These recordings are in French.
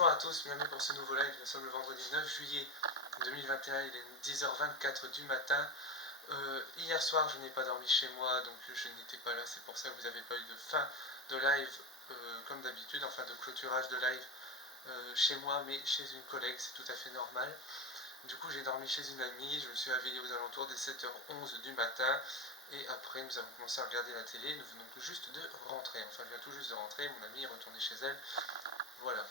Bonjour à tous, bienvenue pour ce nouveau live. Nous sommes le vendredi 9 juillet 2021, il est 10h24 du matin. Hier soir je n'ai pas dormi chez moi, donc je n'étais pas là, c'est pour ça que vous n'avez pas eu de fin de live comme d'habitude, enfin de clôturage de live chez moi, mais chez une collègue, c'est tout à fait normal. Du coup j'ai dormi chez une amie, je me suis réveillé aux alentours des 7h11 du matin, et après nous avons commencé à regarder la télé, nous venons tout juste de rentrer, enfin je viens tout juste de rentrer, mon amie est retournée chez elle, voilà.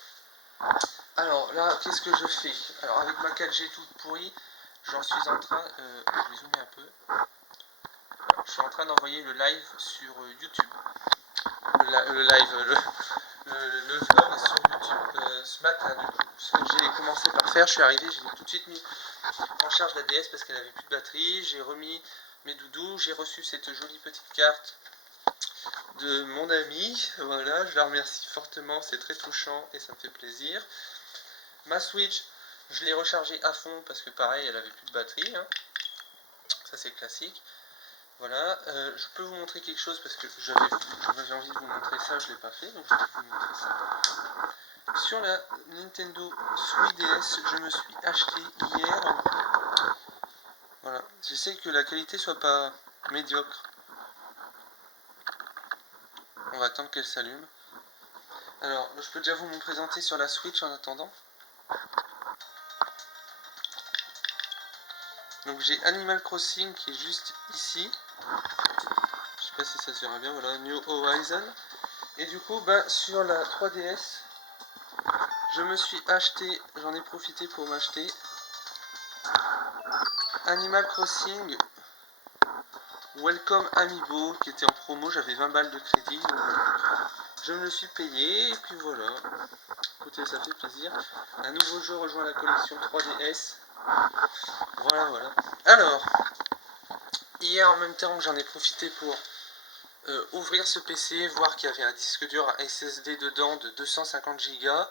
Alors là, qu'est-ce que je fais? Alors avec ma 4G toute pourrie, j'en suis en train, je vais zoomer un peu, je suis en train d'envoyer le live sur YouTube, le vlog sur YouTube ce matin du coup. Ce que j'ai commencé par faire, je suis arrivé, j'ai tout de suite mis en charge la DS parce qu'elle avait plus de batterie, j'ai remis mes doudous, j'ai reçu cette jolie petite carte de mon ami, voilà, je la remercie fortement, c'est très touchant et ça me fait plaisir. Ma Switch, je l'ai rechargée à fond parce que pareil, elle avait plus de batterie, hein. Ça c'est classique. Voilà, je peux vous montrer quelque chose parce que j'avais envie de vous montrer ça, je ne l'ai pas fait, donc je vais vous montrer ça. Sur la Nintendo Switch DS, je me suis acheté hier, voilà, je sais que la qualité soit pas médiocre. On va attendre qu'elle s'allume. Alors, je peux déjà vous me présenter sur la Switch en attendant. Donc j'ai Animal Crossing qui est juste ici. Je sais pas si ça se verra bien, voilà, New Horizon. Et du coup, sur la 3DS, je me suis acheté, j'en ai profité pour m'acheter Animal Crossing Welcome Amiibo qui était en promo, j'avais 20 balles de crédit, donc voilà. Je me le suis payé, et puis voilà. Écoutez, ça fait plaisir. Un nouveau jeu rejoint la collection 3DS. Voilà. Alors, hier en même temps que j'en ai profité pour ouvrir ce PC, voir qu'il y avait un disque dur SSD dedans de 250 Go.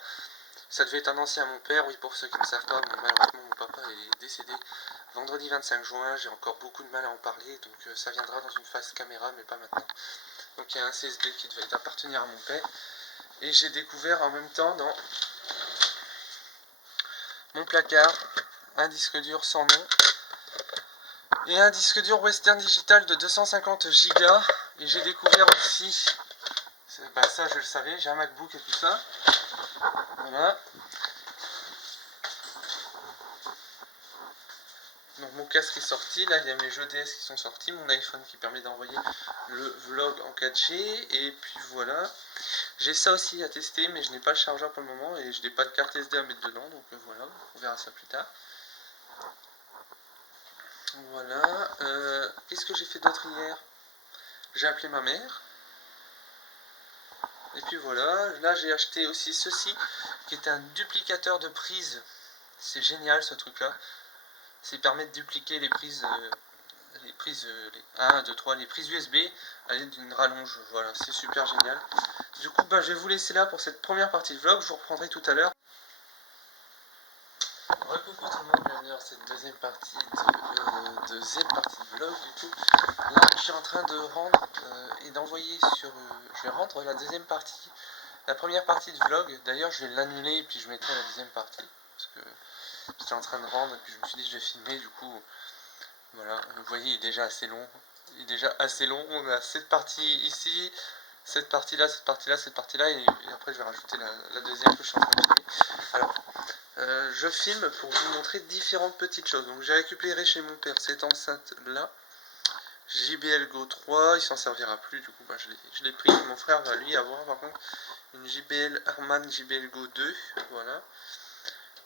Ça devait être un ancien à mon père, oui, pour ceux qui ne savent pas, malheureusement mon papa est décédé vendredi 25 juin, j'ai encore beaucoup de mal à en parler, donc ça viendra dans une phase caméra, mais pas maintenant. Donc il y a un SSD qui devait appartenir à mon père, et j'ai découvert en même temps dans mon placard un disque dur sans nom, et un disque dur Western Digital de 250 Go, et j'ai découvert aussi, ça je le savais, j'ai un MacBook et tout ça, voilà. Donc mon casque est sorti, là il y a mes jeux DS qui sont sortis, mon iPhone qui permet d'envoyer le vlog en 4G, et puis voilà. J'ai ça aussi à tester, mais je n'ai pas le chargeur pour le moment, et je n'ai pas de carte SD à mettre dedans, donc voilà, on verra ça plus tard. Voilà, qu'est-ce que j'ai fait d'autre hier? J'ai appelé ma mère, et puis voilà, là j'ai acheté aussi ceci, qui est un duplicateur de prises, c'est génial ce truc là, ça permet de dupliquer les prises... les prises 1, 2, 3, les prises USB à l'aide d'une rallonge, voilà, c'est super génial. Du coup, je vais vous laisser là pour cette première partie de vlog, je vous reprendrai tout à l'heure. Recoucou tout le monde, bienvenue dans cette deuxième partie de vlog, du coup. Là, je suis en train de rendre et d'envoyer sur... je vais rendre la deuxième partie, la première partie de vlog, d'ailleurs je vais l'annuler et puis je mettrai la deuxième partie, parce que j'étais en train de rendre et puis je me suis dit je vais filmer, du coup... Voilà, vous voyez, il est déjà assez long. Il est déjà assez long. On a cette partie ici, cette partie-là, cette partie-là, cette partie-là, et après je vais rajouter la deuxième que je suis en train de filmer. Alors, je filme pour vous montrer différentes petites choses. Donc j'ai récupéré chez mon père cette enceinte-là, JBL Go 3, il s'en servira plus, du coup je l'ai pris. Mon frère va lui avoir par contre une JBL Harman JBL Go 2, voilà.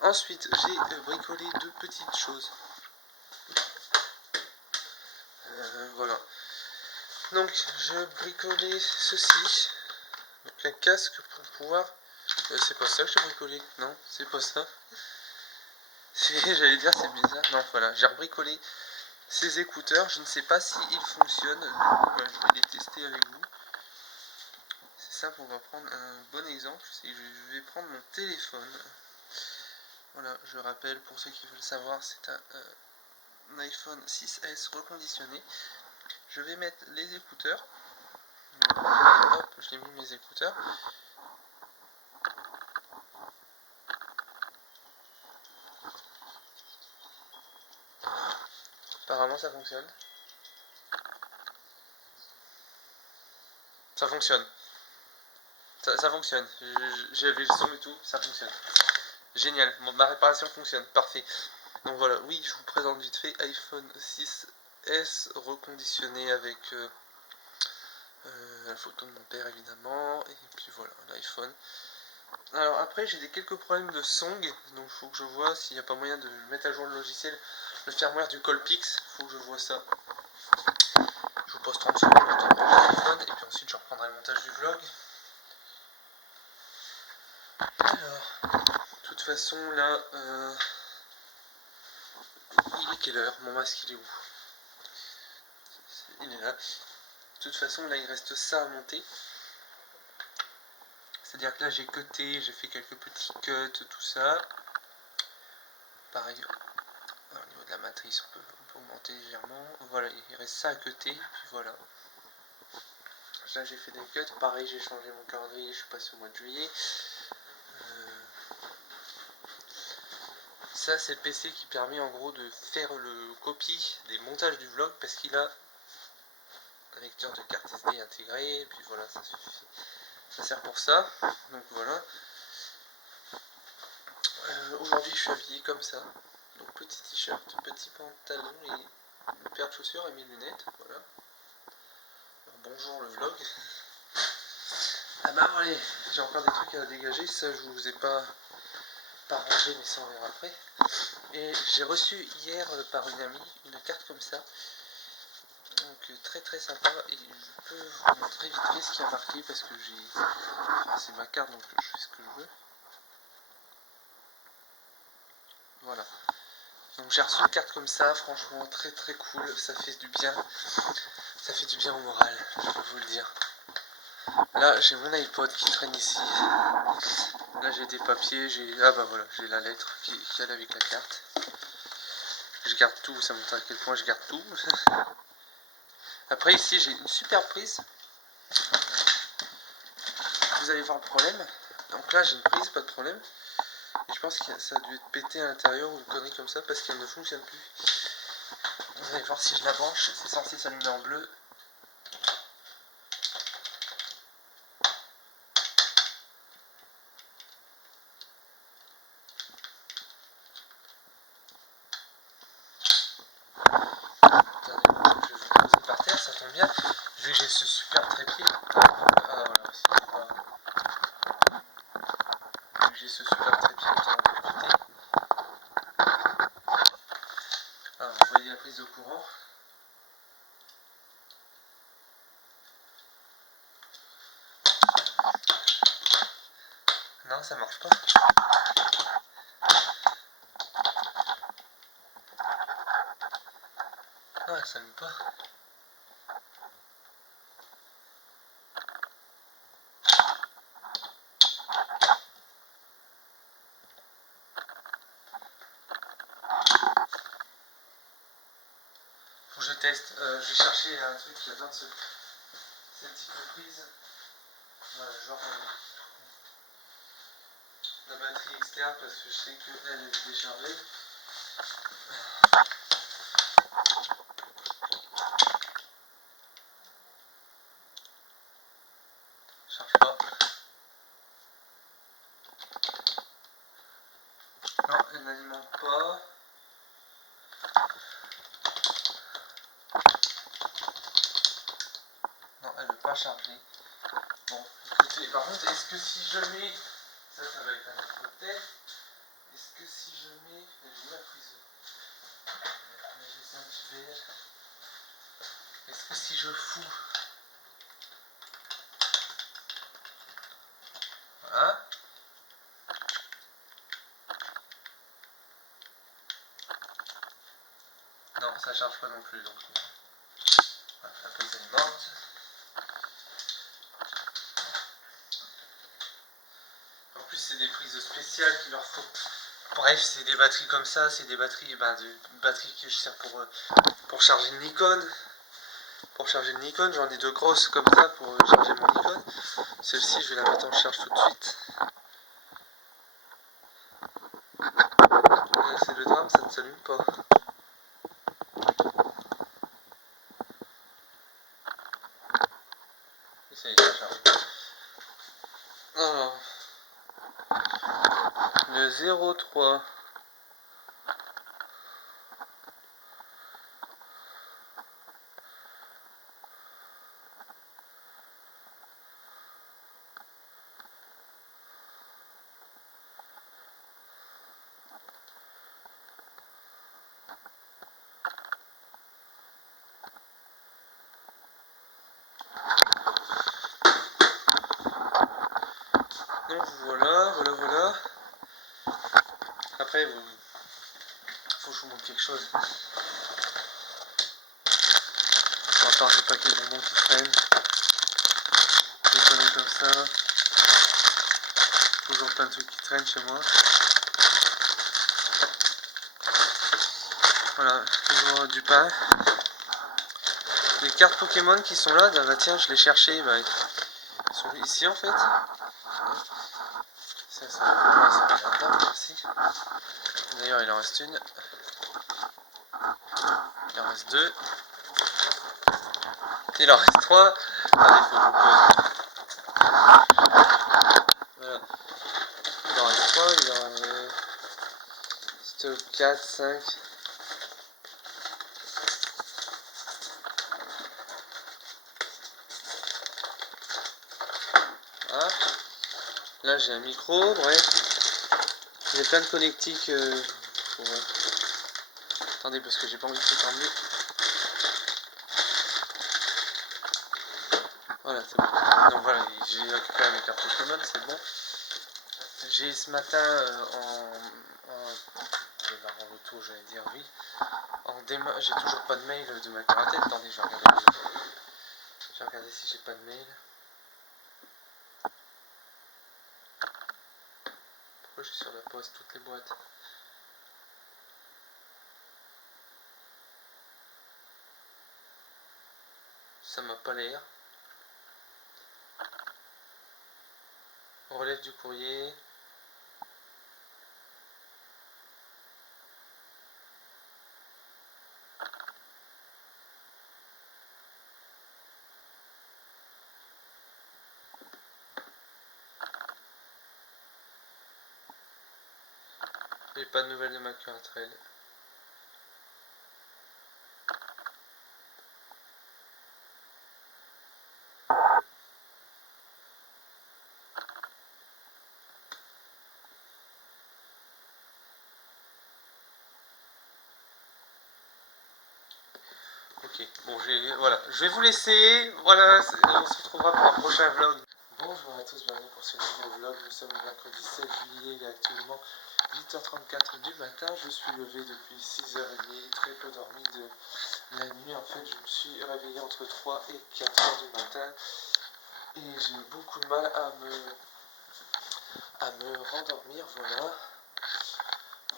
Ensuite, j'ai bricolé deux petites choses. Voilà. Donc, je bricolé ceci. Donc, un casque pour pouvoir... c'est pas ça que j'ai bricolé. Non, c'est pas ça. J'allais dire, c'est bizarre. Non, voilà. J'ai rebricolé ces écouteurs. Je ne sais pas s'ils fonctionnent. Du coup, je vais les tester avec vous. C'est ça, on va prendre un bon exemple. C'est que je vais prendre mon téléphone. Voilà, je rappelle, pour ceux qui veulent savoir, c'est un iPhone 6S reconditionné. Je vais mettre les écouteurs. Hop, je l'ai mis mes écouteurs. apparemment ça fonctionne. Ça fonctionne. Ça fonctionne. J'avais le son et tout, ça fonctionne. Génial. Bon, ma réparation fonctionne. Parfait. Donc voilà, oui, je vous présente vite fait iPhone 6S reconditionné avec la photo de mon père évidemment. Et puis voilà, l'iPhone. Alors après, j'ai quelques problèmes de song. Donc il faut que je vois s'il n'y a pas moyen de mettre à jour le logiciel. Le firmware du Colpix. Il faut que je vois ça. Je vous pose 30 secondes le temps de prendre le téléphone. Et puis ensuite, je reprendrai le montage du vlog. Alors, de toute façon, là, il est quelle heure? Mon masque, il est où? Il est là. De toute façon, là, il reste ça à monter. C'est-à-dire que là, j'ai cuté, j'ai fait quelques petits cuts, tout ça. Pareil, au niveau de la matrice, on peut augmenter légèrement. Voilà, il reste ça à cuter, puis voilà. Là, j'ai fait des cuts. Pareil, j'ai changé mon calendrier, je suis passé au mois de juillet. Ça, c'est le PC qui permet en gros de faire le copie des montages du vlog parce qu'il a un lecteur de carte SD intégré. Et puis voilà, ça suffit. Ça sert pour ça. Donc voilà. Aujourd'hui, je suis habillé comme ça. Donc petit t-shirt, petit pantalon et une paire de chaussures et mes lunettes. Voilà. Alors, bonjour le vlog. Ah bah allez, j'ai encore des trucs à dégager. Ça, je vous ai pas rangé, mais ça on verra après. Et j'ai reçu hier par une amie une carte comme ça. Donc très très sympa. Et je peux vous montrer vite fait ce qui a marqué parce que j'ai. Enfin, c'est ma carte donc je fais ce que je veux. Voilà. Donc j'ai reçu une carte comme ça, franchement très très cool, ça fait du bien. Ça fait du bien au moral, je peux vous le dire. Là j'ai mon iPod qui traîne ici. Là j'ai des papiers, ah bah voilà, j'ai la lettre qui allait avec la carte. Je garde tout, ça montre à quel point je garde tout. Après ici j'ai une super prise. Vous allez voir le problème. Donc là j'ai une prise, pas de problème. Et je pense que ça a dû être pété à l'intérieur ou une connerie comme ça parce qu'elle ne fonctionne plus. Vous allez voir si je la branche, c'est censé s'allumer en bleu. Par terre, ça tombe bien, vu que j'ai ce super trépied. Ah voilà, c'était pas. Vu que j'ai ce super trépied, autant en profiter. Alors, vous voyez la prise de courant. Non, ça marche pas. Ah, ça n'aime pas. Faut que je teste. Je vais chercher un truc qui a besoin de cette type de prise. Voilà, genre la batterie externe parce que je sais qu'elle est déchargée. Charge pas. Non, elle n'alimente pas. Non, elle ne veut pas charger. Bon, écoutez, par contre, est-ce que si je mets. Ça va être un autre test. Est-ce que si je mets. J'ai la prise. J'ai 5 verres. Est-ce que si je fous. Hein? Non, ça charge pas non plus. Donc. Voilà, la prise est morte. En plus, c'est des prises spéciales qu'il leur faut. Bref, c'est des batteries comme ça, c'est des batteries, batteries que je sers pour charger le Nikon. Pour charger le Nikon, j'en ai deux grosses comme ça pour charger mon Nikon. Celle-ci, je vais la mettre en charge tout de suite. Là, c'est le drame, ça ne s'allume pas. le 03. Donc voilà. Après, faut que je vous montre quelque chose. À part des paquets de bonbons qui traînent, des conneries comme ça. Toujours plein de trucs qui traînent chez moi. Voilà, toujours du pain. Les cartes Pokémon qui sont là, bah tiens, je les cherchais, ils sont ici en fait. Ça là-dedans, merci. D'ailleurs, il en reste une. Il en reste deux. Il en reste trois. Allez, faut que voilà. Il en reste trois, il en reste 4, 5. Voilà. Là, j'ai un micro, bref. J'ai plein de connectiques. Attendez, parce que j'ai pas envie de tout enlever. Voilà, c'est bon. Donc voilà, j'ai récupéré mes cartes Pokémon, c'est bon. J'ai ce matin en retour, j'allais dire oui. J'ai toujours pas de mail de ma karaté. Attendez, je vais regarder si j'ai pas de mail. Pourquoi je suis sur la poste, toutes les boîtes? Ça m'a pas l'air. On relève du courrier. J'ai pas de nouvelles de ma curatelle. Ok, bon, voilà, je vais vous laisser. Voilà, on se retrouvera pour un prochain vlog. Bonjour à tous, bienvenue pour ce nouveau vlog. Nous sommes le mercredi 7 juillet, il est actuellement 8h34 du matin. Je suis levé depuis 6h30, très peu dormi de la nuit. En fait, je me suis réveillé entre 3 et 4h du matin et j'ai eu beaucoup de mal à me rendormir.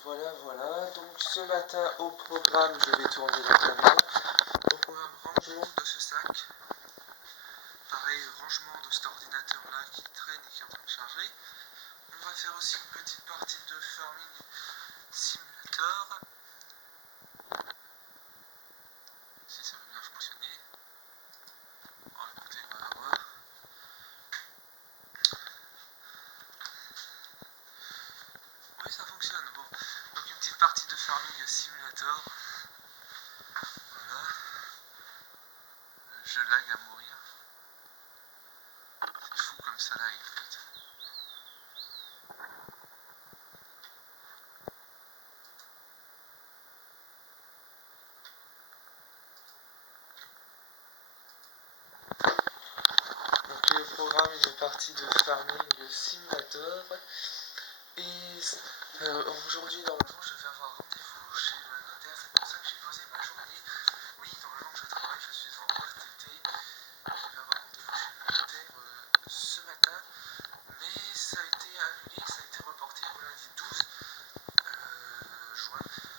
Voilà. Donc ce matin au programme, je vais tourner la caméra. Au programme, rangement de ce sac. Pareil, rangement de cet ordinateur là qui traîne et qui est en train de charger. On va faire aussi une petite partie de Farming Simulator. Si ça veut bien fonctionner. Bon, écoutez, on va voir. Oui, ça fonctionne. Bon, donc une petite partie de Farming Simulator. Voilà. Je lag à mourir. C'est fou comme ça lag en fait. Donc le programme est une partie de Farming Simulator. Et aujourd'hui, normalement, je vais avoir rendez-vous chez le notaire. C'est pour ça que j'ai posé ma journée. Oui, normalement, je travaille, je suis en RTT. Je vais avoir rendez-vous chez le notaire ce matin. Mais ça a été annulé, ça a été reporté au lundi 12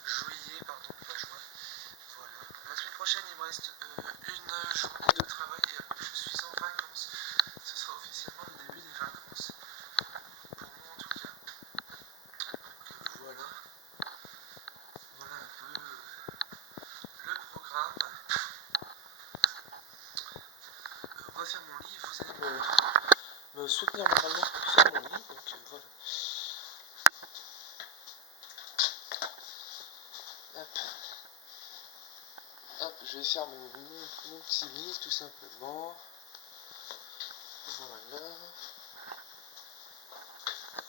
juillet, pardon, pas juin. Voilà. La semaine prochaine, il me reste une journée de travail et après, je suis en vacances. Ce sera officiellement le début des vacances. Pour moi, en tout cas. Voilà un peu le programme. On va faire mon lit, vous allez me soutenir moralement pour faire mon lit, donc voilà. je vais faire mon petit mix tout simplement. Voilà.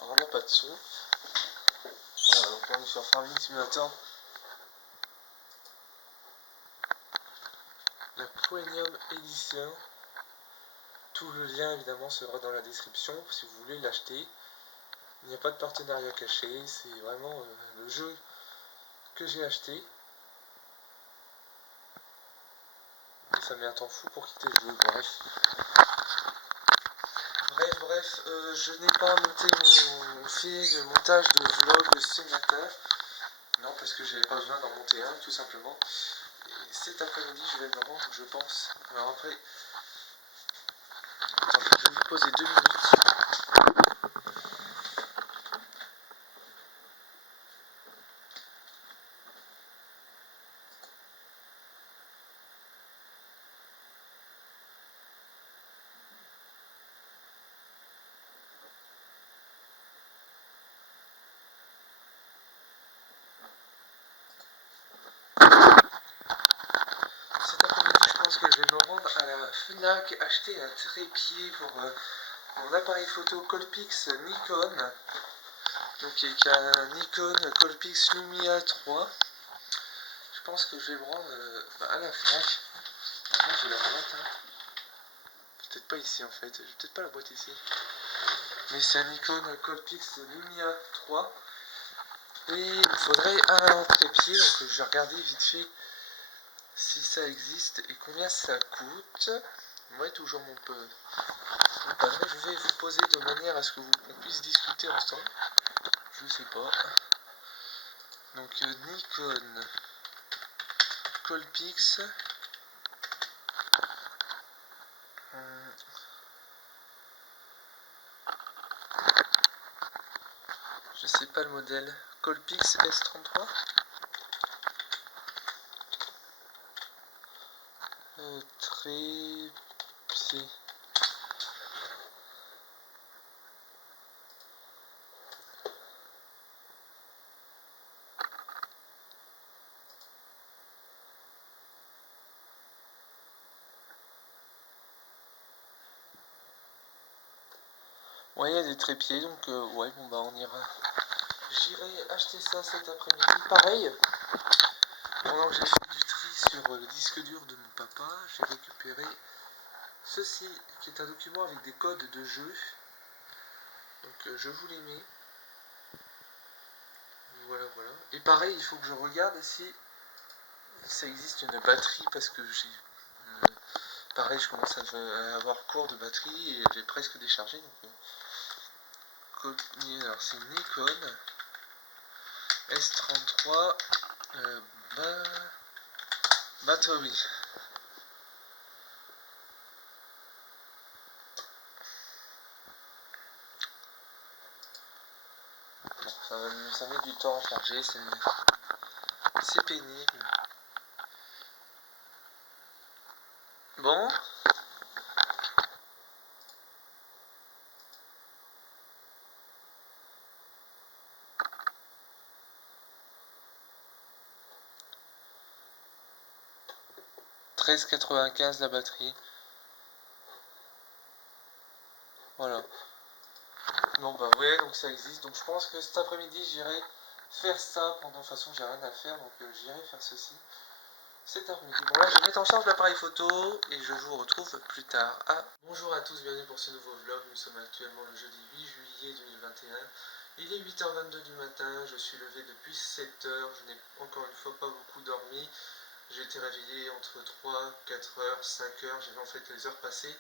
Alors on n'a pas de son. Voilà, donc on est sur Farming Simulator. La Premium Edition. Tout le lien évidemment sera dans la description si vous voulez l'acheter. Il n'y a pas de partenariat caché, c'est vraiment le jeu que j'ai acheté. Et ça met un temps fou pour quitter le jeu, bref. Bref, je n'ai pas fait de montage de vlog ce matin. Non, parce que j'avais pas besoin d'en monter un, tout simplement. Et cet après-midi, je vais me rendre, je pense. Alors après, attends, je vais vous poser 2 minutes. Cet après-midi, je pense que je vais me rendre à la FNAC acheter un trépied pour mon appareil photo Colpix Nikon. Donc il y a un Nikon Colpix Lumia 3. Je pense que je vais me rendre à la FNAC. Moi j'ai la boîte, hein. Peut-être pas ici en fait, j'ai peut-être pas la boîte ici. Mais c'est un Nikon Colpix Lumia 3. Et il me faudrait un trépied, donc je vais regarder vite fait si ça existe et combien ça coûte. Ouais, toujours mon padré. Je vais vous poser de manière à ce que on puisse discuter ensemble. Je sais pas. Donc Nikon Colpix. Je sais pas le modèle. Colpix S33. Trépied. Ouais, il y a des trépieds, donc ouais, bon bah on ira. J'irai acheter ça cet après-midi. Pareil, pendant que j'ai fait du tri sur le disque dur de mon papa, j'ai récupéré ceci, qui est un document avec des codes de jeu. Donc je vous les mets. Voilà. Et pareil, il faut que je regarde si ça existe une batterie, parce que j'ai... pareil, je commence à avoir court de batterie et j'ai presque déchargé. Donc, alors c'est Nikon S33 batterie. Bon, ça met du temps à charger, c'est pénible. Bon. $13,95 la batterie. Voilà. Bon bah ouais, donc ça existe. Donc je pense que cet après-midi j'irai faire ça. De toute façon j'ai rien à faire, donc j'irai faire ceci cet après-midi. Bon là je vais mettre en charge l'appareil photo et je vous retrouve plus tard. Bonjour à tous, bienvenue pour ce nouveau vlog. Nous sommes actuellement le jeudi 8 juillet 2021. Il est 8h22 du matin, je suis levé depuis 7h, je n'ai encore une fois pas beaucoup dormi. J'ai été réveillé entre 3, 4h, 5h, j'ai vu en fait les heures passer.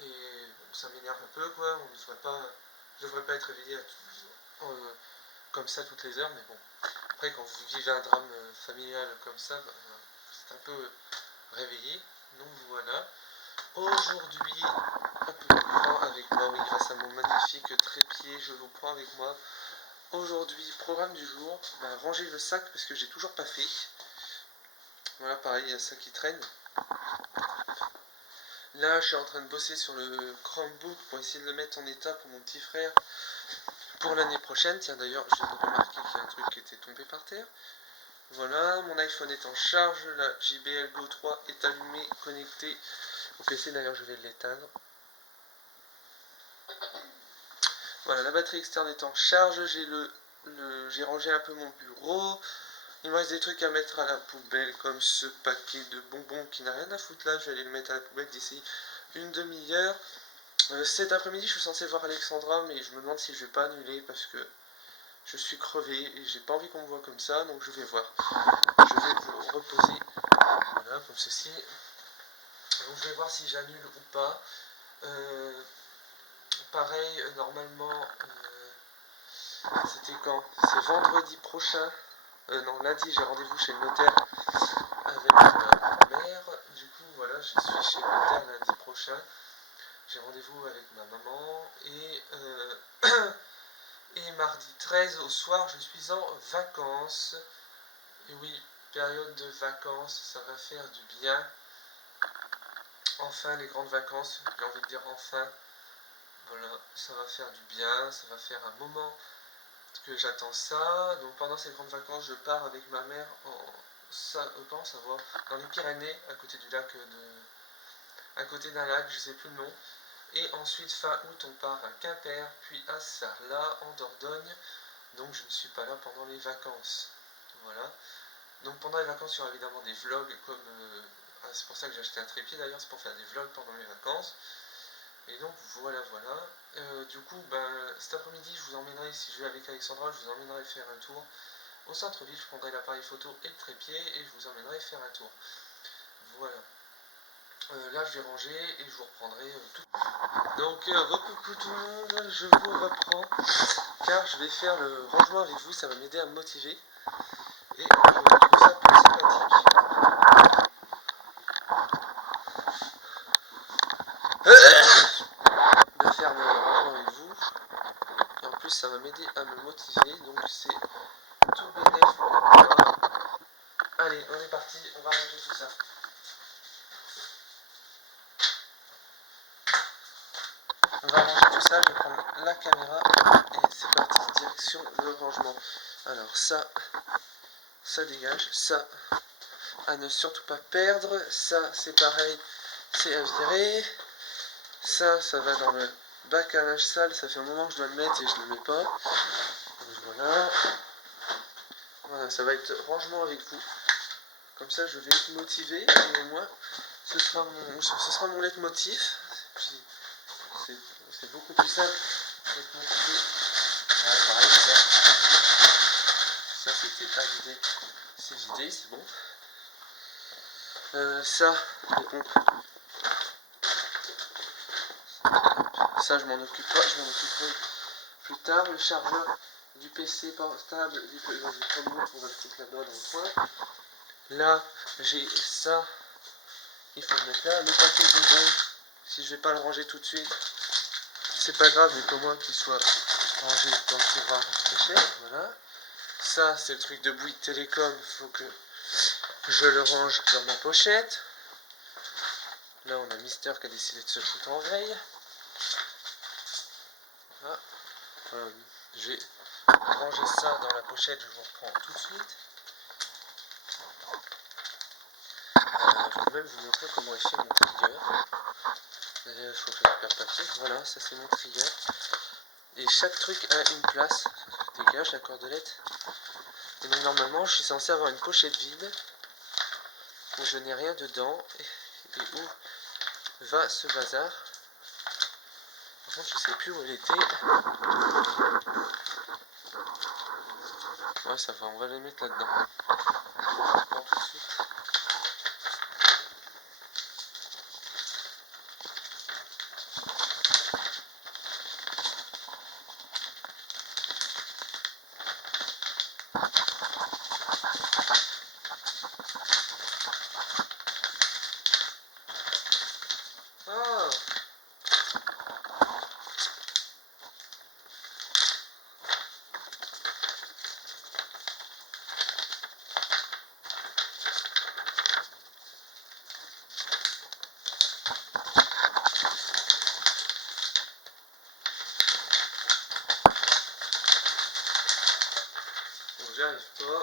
Et bon, ça m'énerve un peu quoi, je devrais pas être réveillé comme ça toutes les heures, mais bon. Après quand vous vivez un drame familial comme ça, bah, c'est un peu réveillé. Donc voilà. Aujourd'hui, je vous prends avec moi, oui, grâce à mon magnifique trépied, je vous prends avec moi. Aujourd'hui, programme du jour, bah, ranger le sac parce que j'ai toujours pas fait. Voilà, pareil, il y a ça qui traîne. Là, je suis en train de bosser sur le Chromebook pour essayer de le mettre en état pour mon petit frère pour l'année prochaine. Tiens, d'ailleurs, je viens de remarquer qu'il y a un truc qui était tombé par terre. Voilà, mon iPhone est en charge, la JBL Go 3 est allumée, connectée au PC, d'ailleurs je vais l'éteindre. Voilà, la batterie externe est en charge, j'ai rangé un peu mon bureau. Il me reste des trucs à mettre à la poubelle, comme ce paquet de bonbons qui n'a rien à foutre là. Je vais aller le mettre à la poubelle d'ici une demi-heure. Cet après-midi, je suis censé voir Alexandra, mais je me demande si je vais pas annuler parce que je suis crevé et j'ai pas envie qu'on me voit comme ça, donc je vais voir. Je vais vous reposer, voilà, comme ceci. Donc je vais voir si j'annule ou pas. Pareil, normalement, c'était quand? C'est vendredi prochain. Non, lundi, j'ai rendez-vous chez le notaire avec ma mère. Du coup, voilà, je suis chez le notaire lundi prochain. J'ai rendez-vous avec ma maman. Et mardi 13 au soir, je suis en vacances. Et oui, période de vacances, ça va faire du bien. Enfin, les grandes vacances, j'ai envie de dire enfin. Voilà, ça va faire du bien, ça va faire un moment que j'attends ça. Donc pendant ces grandes vacances, je pars avec ma mère en Savoie, dans les Pyrénées, à côté du lac à côté d'un lac, je sais plus le nom. Et ensuite, fin août, on part à Quimper, puis à Sarlat, en Dordogne. Donc je ne suis pas là pendant les vacances. Voilà. Donc pendant les vacances, il y aura évidemment des vlogs comme... c'est pour ça que j'ai acheté un trépied d'ailleurs, c'est pour faire des vlogs pendant les vacances. Et donc voilà. Du coup, cet après-midi, je vous emmènerai, si je vais avec Alexandra, je vous emmènerai faire un tour au centre-ville. Je prendrai l'appareil photo et le trépied et je vous emmènerai faire un tour. Voilà. Là, je vais ranger et je vous reprendrai tout. Donc, recoucou tout le monde, je vous reprends car je vais faire le rangement avec vous, ça va m'aider à me motiver. Et je trouve ça plus sympathique. De faire le rangement avec vous. Et en plus, ça va m'aider à me motiver. Donc, c'est tout bénéf pour moi. Allez, on est parti, on va ranger tout ça. On va ranger tout ça, je vais prendre la caméra et c'est parti, direction le rangement. Alors ça dégage, ça à ne surtout pas perdre, ça c'est pareil, c'est à virer, ça va dans le bac à linge sale, ça fait un moment que je dois le mettre et je ne le mets pas. Donc voilà, ça va être rangement avec vous, comme ça je vais être motivé et au moins ce sera mon leitmotiv, puis c'est beaucoup plus simple d'être motivé. Ouais, pareil, ça c'était à vider, c'est vidé, c'est bon. Ça, les pompes, ça je m'en occupe pas, je m'en occuperai plus tard. Le chargeur du PC portable, du Chromebook, on va le foutre là-bas dans le coin. Là, j'ai ça, il faut le mettre là. Le paquet de bonbons, si je vais pas le ranger tout de suite, c'est pas grave, mais qu'au moins qu'il soit rangé dans le tiroir déchets, voilà. Ça, c'est le truc de Bouygues Télécom, il faut que je le range dans ma pochette. Là, on a Mister qui a décidé de se foutre en veille. Voilà. Je vais ranger ça dans la pochette, je vous reprends tout de suite. Je vais même vous montrer comment est fait mon trieur. D'ailleurs, il faut que je récupère le papier. Voilà, ça c'est mon trieur. Et chaque truc a une place. Ça dégage la cordelette. Et donc normalement, je suis censé avoir une pochette vide où je n'ai rien dedans et où va ce bazar. Par contre, je ne sais plus où elle était. Ouais, ça va, on va les mettre là-dedans. Je prends tout de suite. Ah! Bon, j'y arrive pas.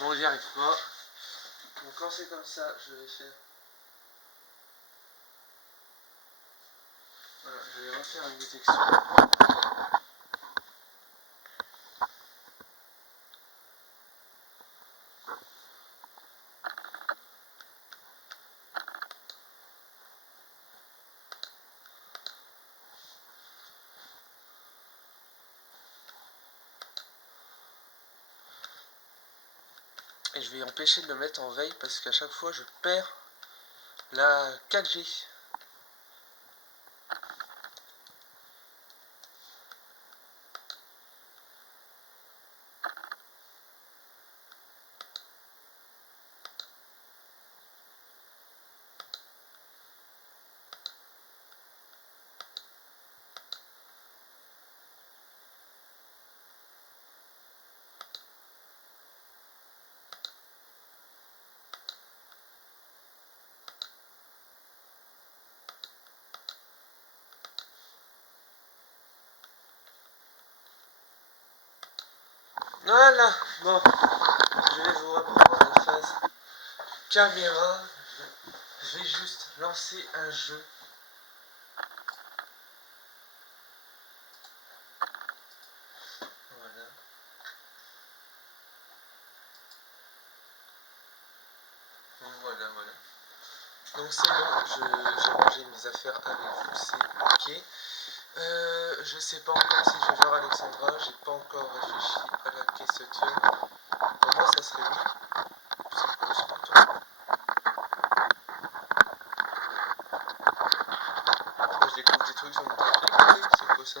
Bon, j'y arrive pas. Donc quand c'est comme ça, je vais faire... Voilà, je vais refaire une détection. Et je vais empêcher de le mettre en veille parce qu'à chaque fois je perds la 4G. Voilà, bon, je vais vous reprendre la phase caméra. Je vais juste lancer un jeu. Voilà. Voilà, voilà. Donc c'est bon, j'ai rangé mes affaires avec vous, c'est ok. Je sais pas encore si je vais voir Alexandra, j'ai pas encore réfléchi à la question. Pour moi ça serait oui. C'est quoi ce bouton? Moi je découvre des trucs sur mon clavier, c'est quoi ça?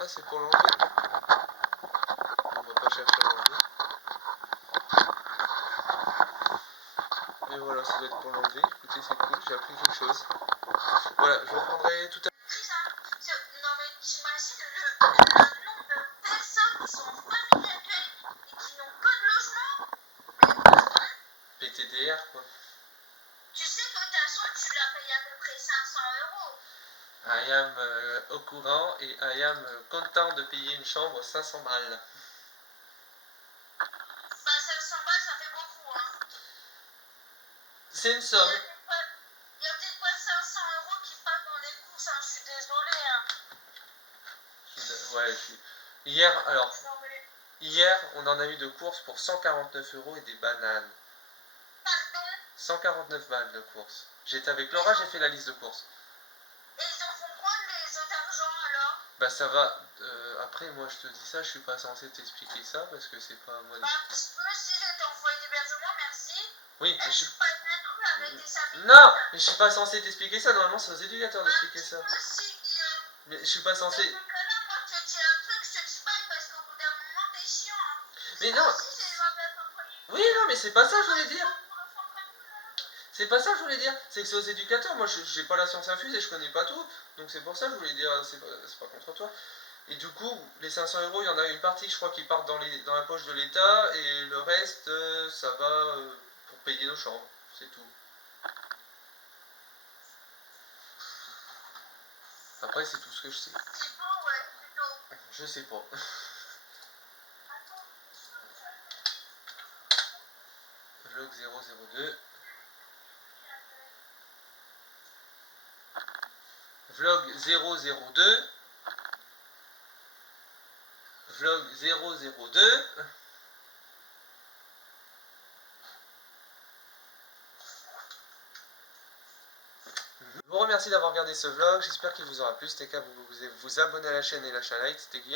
Ah c'est pour l'enlever. On va pas chercher à l'enlever. Mais voilà, ça doit être pour l'enlever. Écoutez, c'est cool, j'ai appris quelque chose. Voilà, je reprendrai tout à l'heure. Non mais t'imagines le nombre de personnes qui sont en famille d'accueil et qui n'ont pas de logement? PTDR quoi. Tu sais que de toute façon tu l'as payé à peu près 500 euros. I am au courant et I am content de payer une chambre 500 balles. Bah 500 balles ça fait beaucoup hein. C'est une somme. Il y a peut-être pas 500 euros qui passent dans les courses, hein. Je suis désolée hein. Ouais, hier, alors, hier, on en a eu de courses pour 149 euros et des bananes. Pardon? 149 balles de courses. J'étais avec Laura, j'ai fait la liste de courses. Et ils en font quoi les autres argent alors? Bah ça va, après moi je te dis ça, je suis pas censé t'expliquer ça parce que c'est pas à moi Bah d'expliquer. si je t'ai envoyé l'hébergement, merci. Oui, mais je suis... pas une intrus avec des sabliers. Non, mais je suis pas censé t'expliquer ça, normalement c'est aux éducateurs d'expliquer ça. Merci Guillaume. Mais je suis pas censé... Moi je te dis un truc, je te dis pas parce qu'au bout d'un moment t'es chiant hein. Mais non. Oui, non, mais c'est pas ça que je voulais dire. C'est pas ça que je voulais dire. C'est que c'est aux éducateurs. Moi, j'ai pas la science infuse et je connais pas tout. Donc c'est pour ça que je voulais dire, c'est pas contre toi. Et du coup, les 500 euros, il y en a une partie, je crois, qui part dans la poche de l'État. Et le reste, ça va pour payer nos chambres. C'est tout. Après, c'est tout ce que je sais. Je sais pas. Vlog 002. Vlog 002. Vlog 002. Je vous remercie d'avoir regardé ce vlog, j'espère qu'il vous aura plu. C'était qu'à vous abonner à la chaîne et lâcher un like. C'était Guillaume.